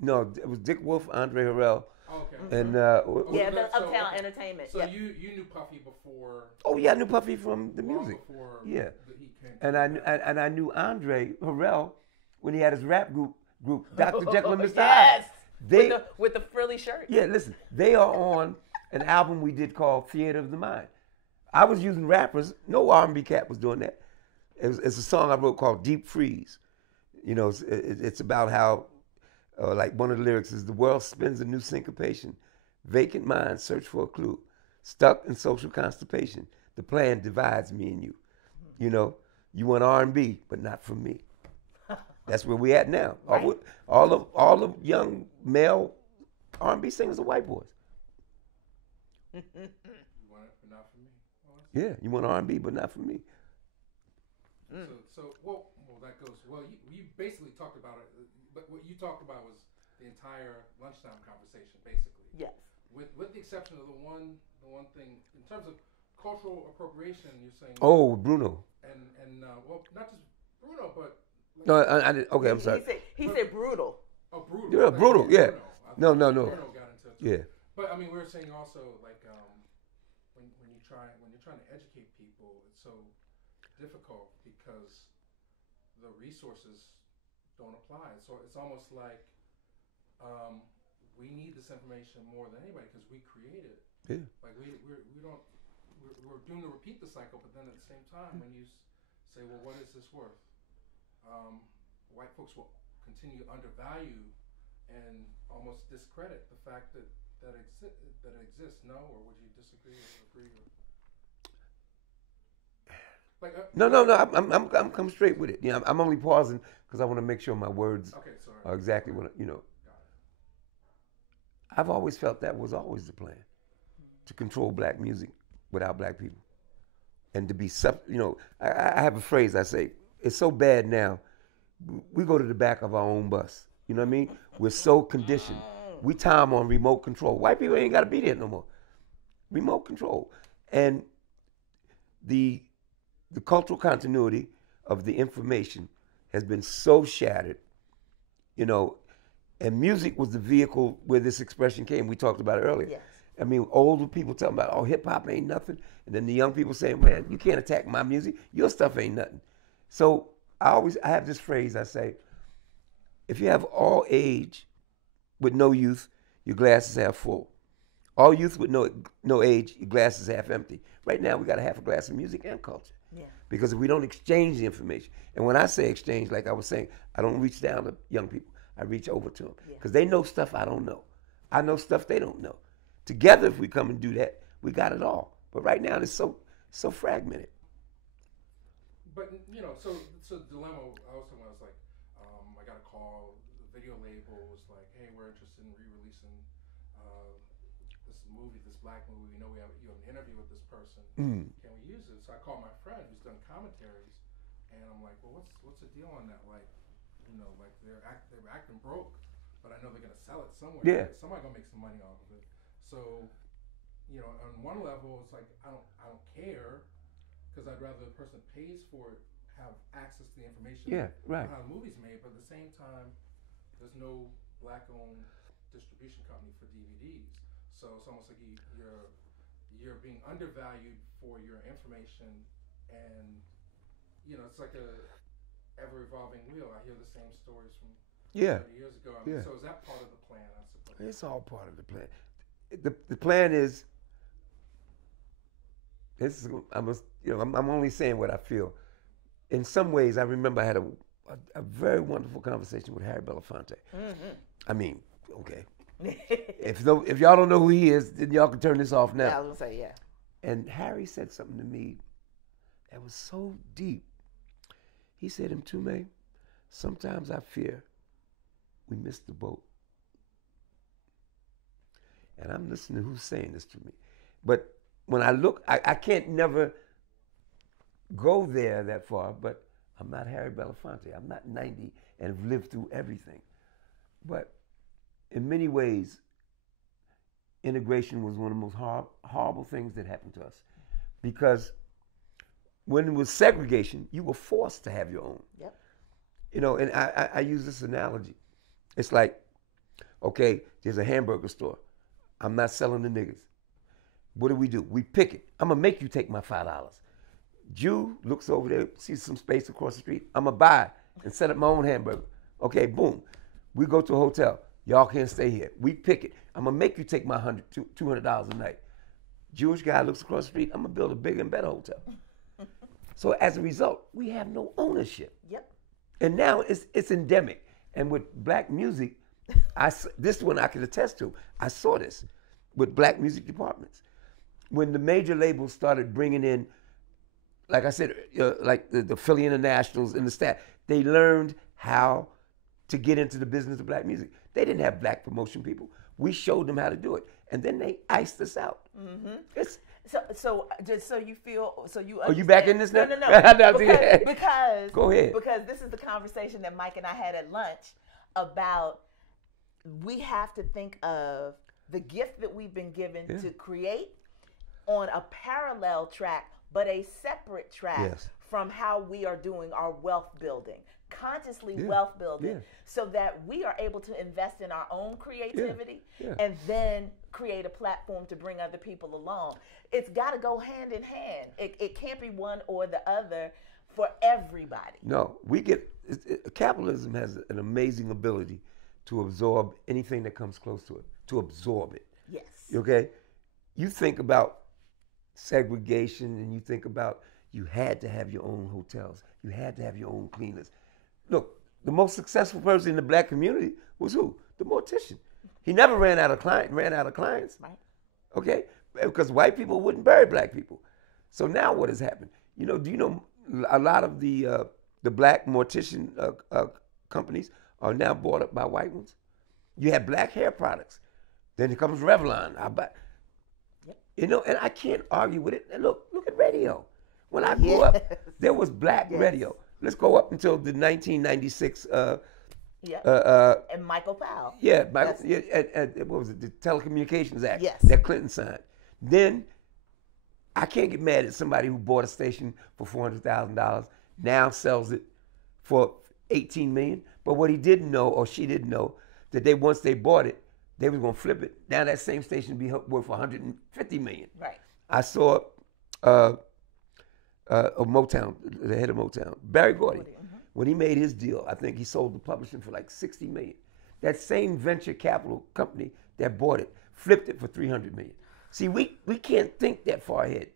No, it was Dick Wolf, Andre Harrell, Oh, okay. and Yeah, the Uptown Entertainment. So Yeah. you knew Puffy before. oh yeah, I knew Puffy from the Long music. before Yeah, he came. and I knew Andre Harrell when he had his rap group Dr. Jekyll and Mr. Yes. Hyde. They With the frilly shirt. yeah, listen, they are on an album we did called Theater of the Mind. I was using rappers. No R&B cat was doing that. It's a song I wrote called Deep Freeze. You know, it's about how, like one of the lyrics is, the world spins a new syncopation. Vacant minds search for a clue. Stuck in social constipation. The plan divides me and you. You know, you want R&B, but not from me. That's where we at now. Right. All the young male R&B singers are white boys. You want it, but not for me. Well, Yeah, you want R&B, but not for me. So well, that goes. Well, you basically talked about it, but what you talked about was the entire lunchtime conversation, basically. Yes. With the exception of the one thing in terms of cultural appropriation, you're saying. Oh, Bruno. And well, not just Bruno, but. Like, No, I didn't. Okay, I'm sorry. He said brutal. Oh, brutal. Yeah, brutal. Yeah. No. Bruno got into it. Yeah. But I mean, we were saying also like when you're trying to educate people, it's so difficult because the resources don't apply. So it's almost like we need this information more than anybody because we create it. Yeah. Like we're doomed to repeat the cycle. But then at the same time, when you say, well, what is this worth? White folks will continue to undervalue and almost discredit the fact that it exists. No, or would you disagree or agree? Like, No. I'm coming straight with it. You know, I'm only pausing because I want to make sure my words are exactly what you know. I've always felt that was always the plan, to control black music without black people, and to be you know. I have a phrase I say. It's so bad now. We go to the back of our own bus. You know what I mean? We're so conditioned. We time on remote control. White people ain't got to be there no more. Remote control, and the cultural continuity of the information has been so shattered, you know, and music was the vehicle where this expression came. We talked about it earlier. Yes. I mean, older people talking about, oh, hip hop ain't nothing. And then the young people saying, man, you can't attack my music. Your stuff ain't nothing. So I have this phrase I say, if you have all age with no youth, your glass is half full. All youth with no age, your glass is half empty. Right now, we got a half a glass of music and culture. Yeah. Because if we don't exchange the information, and when I say exchange, like I was saying, I don't reach down to young people. I reach over to them. Because they know stuff I don't know. I know stuff they don't know. Together, if we come and do that, we got it all. But right now, it's so fragmented. But you know, so the dilemma I was talking about was like, I got a call, the video label was like, hey, we're interested in re-releasing this movie, this black movie. We know you have an interview with this person. Can we use it? So I called my friend who's done commentaries, and I'm like, well, what's the deal on that? Like, you know, like they're acting broke, but I know they're gonna sell it somewhere. Yeah. Right? Somebody gonna make some money off of it. So, you know, on one level, it's like I don't care. Because I'd rather the person pays for it have access to the information. Yeah, right. How the movie's made, but at the same time, there's no black-owned distribution company for DVDs. So it's almost like you're being undervalued for your information, and you know it's like a ever-evolving wheel. I hear the same stories from 30 years ago. I mean, so is that part of the plan? I suppose It's all part of the plan. The plan is. I'm only saying what I feel. In some ways, I remember I had a very wonderful conversation with Harry Belafonte. Mm-hmm. I mean, okay. If y'all don't know who he is, then y'all can turn this off now. Yeah, I was gonna say, yeah. And Harry said something to me that was so deep. He said, Mtume, sometimes I fear we missed the boat. And I'm listening to who's saying this to me. But when I look, I can't never go there that far, but I'm not Harry Belafonte. I'm not 90 and have lived through everything. But in many ways, integration was one of the most horrible things that happened to us. Because when it was segregation, you were forced to have your own. Yep. You know, and I use this analogy. It's like Okay, there's a hamburger store. I'm not selling the niggas. What do? We pick it. I'm gonna make you take my $5. Jew looks over there, sees some space across the street. I'm gonna buy and set up my own hamburger. Okay, boom. We go to a hotel. Y'all can't stay here. We pick it. I'm gonna make you take my $200 a night. Jewish guy looks across the street. I'm gonna build a bigger and better hotel. So as a result, we have no ownership. Yep. And now it's endemic. And with black music, this one I can attest to. I saw this with black music departments. When the major labels started bringing in, like I said, like the Philly Internationals and the staff, they learned how to get into the business of black music. They didn't have black promotion people. We showed them how to do it. And then they iced us out. Mm-hmm. So just so you feel, so you understand. Are you back in this now? No. because Go ahead. Because this is the conversation that Mike and I had at lunch about we have to think of the gift that we've been given to create on a parallel track, but a separate track from how we are doing our wealth building, consciously wealth building, so that we are able to invest in our own creativity and then create a platform to bring other people along. It's got to go hand in hand. It can't be one or the other for everybody. No, capitalism has an amazing ability to absorb anything that comes close to it, to absorb it. Yes. Okay? You think about segregation and you think about you had to have your own hotels. You had to have your own cleaners. Look, the most successful person in the black community was who? The mortician. He never ran out of clients. Right. Okay? Because white people wouldn't bury black people. So now what has happened? Do you know a lot of the black mortician companies are now bought up by white ones? You have black hair products. Then it comes Revlon. And I can't argue with it. And look at radio. When I grew up, there was black radio. Let's go up until the 1996. And Michael Powell. Yeah, what was it? The Telecommunications Act Yes. that Clinton signed. Then I can't get mad at somebody who bought a station for $400,000, now sells it for $18 million. But what he didn't know, or she didn't know, that once they bought it, they was gonna flip it. Now that same station would be worth $150 million. Right. I saw Motown, the head of Motown, Barry Gordy. When he made his deal, I think he sold the publishing for like $60 million. That same venture capital company that bought it flipped it for $300 million. See, we can't think that far ahead.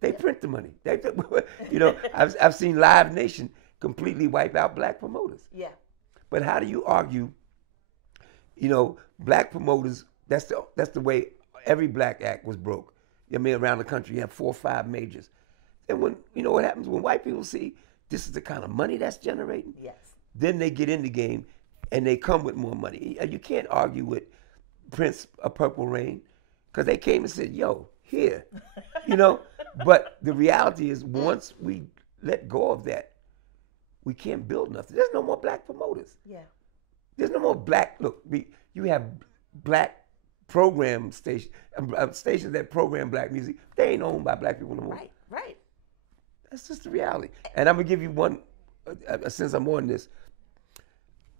They print the money. I've seen Live Nation completely wipe out black promoters. Yeah. But how do you argue? Black promoters. That's the way every black act was broke. Around the country, you have 4 or 5 majors. And when what happens when white people see this is the kind of money that's generating, then they get in the game and they come with more money. You can't argue with Prince, A Purple Rain, because they came and said, "Yo, here," But the reality is, once we let go of that, we can't build nothing. There's no more black promoters. Yeah. There's no more black. Look, you have black program stations that program black music. They ain't owned by black people no more. Right. That's just the reality. And I'm gonna give you one. Since I'm on this,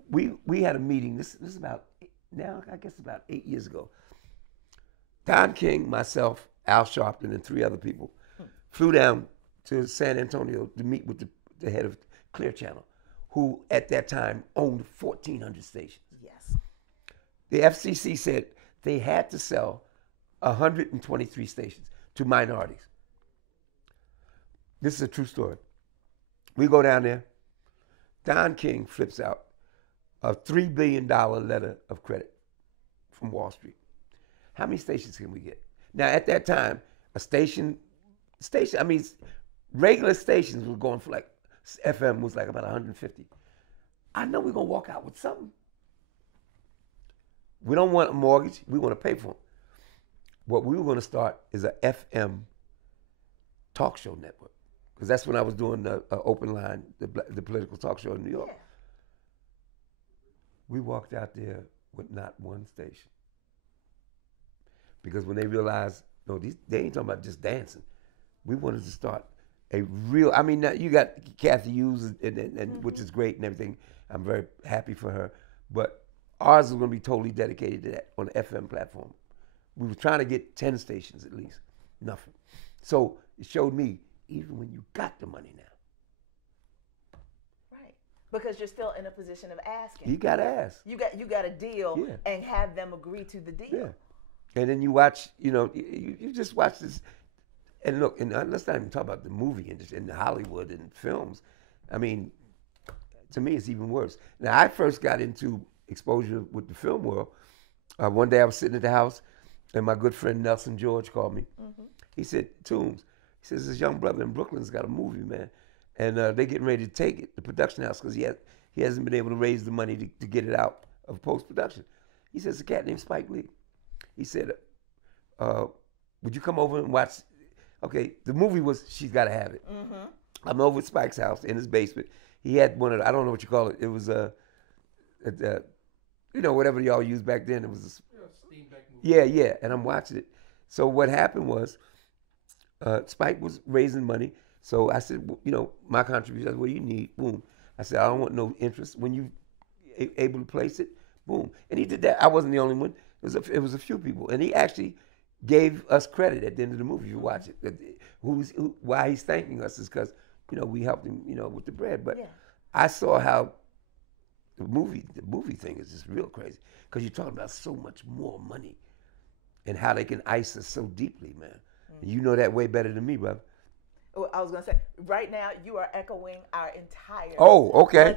we had a meeting. This is about now, I guess about 8 years ago. Don King, myself, Al Sharpton, and 3 other people flew down to San Antonio to meet with the head of Clear Channel, who at that time owned 1,400 stations. Yes. The FCC said they had to sell 123 stations to minorities. This is a true story. We go down there. Don King flips out a $3 billion letter of credit from Wall Street. How many stations can we get? Now, at that time, regular stations were going for FM was like about 150. I know we're going to walk out with something. We don't want a mortgage. We want to pay for them. What we were going to start is a FM talk show network. Because that's when I was doing the Open Line, the political talk show in New York. Yeah. We walked out there with not one station. Because when they realized, no, they ain't talking about just dancing. We wanted to start a real, now you got Kathy Hughes, and which is great and everything. I'm very happy for her. But ours was going to be totally dedicated to that on the FM platform. We were trying to get 10 stations at least. Nothing. So it showed me, even when you got the money now. Right. Because you're still in a position of asking. You got to ask. You got a deal and have them agree to the deal. Yeah. And then you watch, you just watch this. And look, and let's not even talk about the movie industry and Hollywood and films. I mean, to me, it's even worse. Now, I first got into exposure with the film world. One day I was sitting at the house, and my good friend Nelson George called me. Mm-hmm. He said, Toombs, he says, this young brother in Brooklyn's got a movie, man. And they're getting ready to take it, the production house, because he hasn't been able to raise the money to get it out of post-production. He says, a cat named Spike Lee. He said, would you come over and watch? Okay, the movie was She's Gotta Have It. Mm-hmm. I'm over at Spike's house in his basement. He had one of the, I don't know what you call it. It was whatever y'all used back then. It was yeah. And I'm watching it. So what happened was, Spike was raising money. So I said, my contribution. I said, what do you need? Boom. I said, I don't want no interest. When you able to place it, boom. And he did that. I wasn't the only one. It was a few people, and he actually gave us credit at the end of the movie. If you watch it, why he's thanking us is because we helped him with the bread. But I saw how the movie thing is just real crazy because you're talking about so much more money and how they can ice us so deeply, man. Mm-hmm. You know that way better than me, brother. I was gonna say, right now you are echoing our entire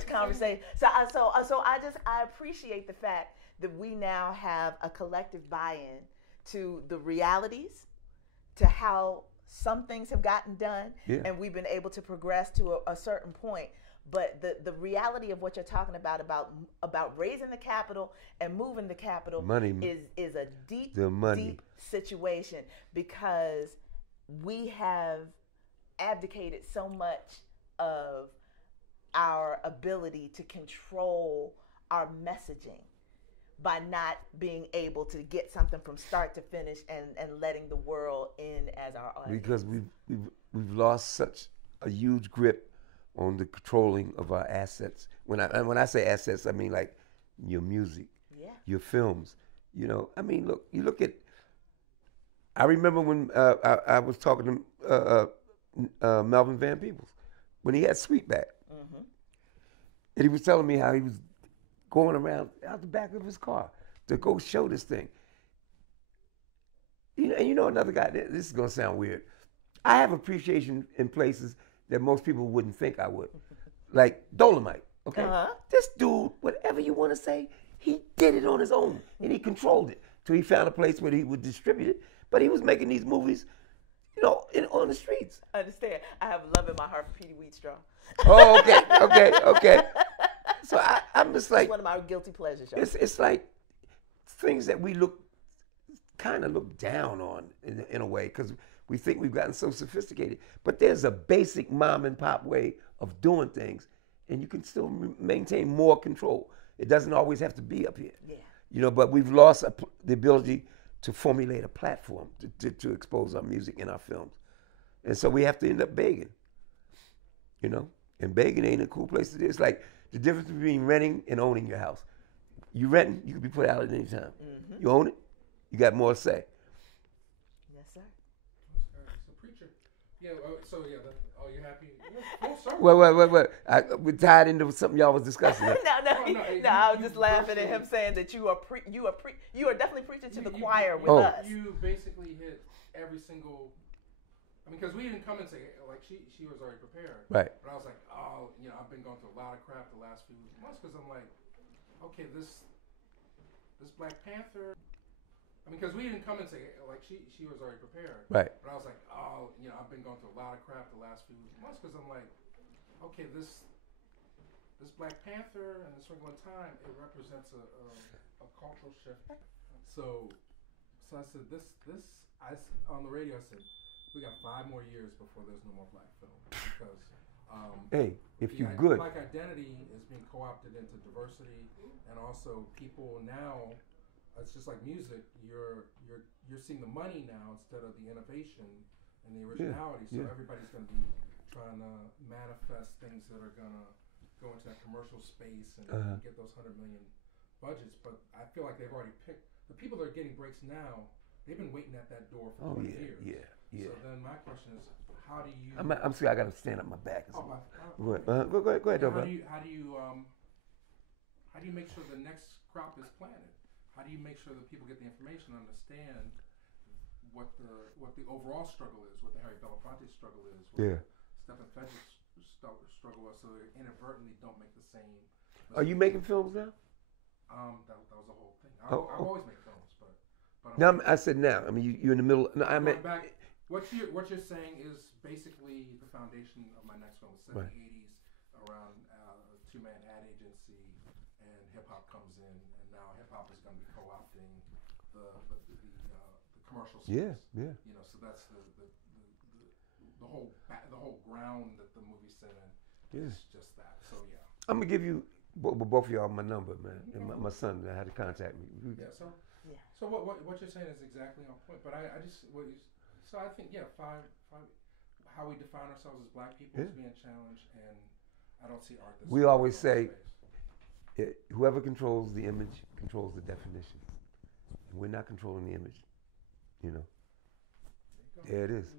conversation. So I appreciate the fact that we now have a collective buy-in to the realities, to how some things have gotten done, and we've been able to progress to a certain point. But the reality of what you're talking about raising the capital and moving the capital is a deep situation, because we have abdicated so much of our ability to control our messaging by not being able to get something from start to finish and letting the world in as our audience. Because we've lost such a huge grip on the controlling of our assets. When I say assets, I mean like your music, your films. I mean, look, you look at. I remember when I was talking to Melvin Van Peebles when he had Sweetback, and he was telling me how he was going around out the back of his car to go show this thing. And another guy. This is gonna sound weird. I have appreciation in places that most people wouldn't think I would, like Dolomite. Okay, this dude, whatever you want to say, he did it on his own and he controlled it till he found a place where he would distribute it. But he was making these movies, on the streets. I understand. I have love in my heart for Petey Wheatstraw. Oh, okay. So I'm just like, it's one of my guilty pleasures. Y'all. It's like things that we kind of look down on in a way because we think we've gotten so sophisticated. But there's a basic mom and pop way of doing things, and you can still maintain more control. It doesn't always have to be up here. Yeah. But we've lost the ability to formulate a platform to expose our music and our films. And so we have to end up begging, And begging ain't a cool place to do. It's like the difference between renting and owning your house. You renting, you can be put out at any time. Mm-hmm. You own it, you got more to say. Yes, sir. So preacher. Yeah, you happy? Full circle. Well. We tied into something y'all was discussing. No, I was just laughing at him saying that you are definitely preaching to the choir with us. You basically hit every single. Because we didn't come and say like she was already prepared. Right. But I was like, I've been going through a lot of crap the last few months because I'm like, okay, this Black Panther. Because we didn't come and say like she was already prepared. Right. But I was like, I've been going through a lot of crap the last few months because I'm like, okay, this Black Panther and this Ring of Time, it represents a cultural shift. So I said on the radio I said, we got 5 more years before there's no more black film because if you're good, black identity is being co-opted into diversity, and also people now, it's just like music. You're seeing the money now instead of the innovation and the originality. So everybody's going to be trying to manifest things that are going to go into that commercial space and get those $100 million budgets, but I feel like they've already picked the people that are getting breaks now. They've been waiting at that door for 20 years. Yeah. So then my question is, how do you? I'm sorry, I got to stand up my back. Oh, Go ahead, how bro. do you make sure the next crop is planted? How do you make sure that people get the information, understand what the overall struggle is, what the Harry Belafonte struggle is, what the Stephen Fedrick's struggle was, so they inadvertently don't make the same mistakes. Are you making films now? That was the whole thing. I've always made films, but now I said now. I mean, you're in the middle. No, I mean, back. What you're saying is basically the foundation of my next film. Set in the 80s around a two-man ad agency, and hip hop comes in, and now hip hop is going to be co-opting the commercial space. Yeah. You know, so that's the whole ground that the movie's set in. Is just that. So yeah. I'm gonna give you both of y'all my number, man, and my son that had to contact me. So what you're saying is exactly on point. But I think how we define ourselves as black people is being challenged, and I don't see art. We always say, whoever controls the image controls the definition. And we're not controlling the image. You know. There it is.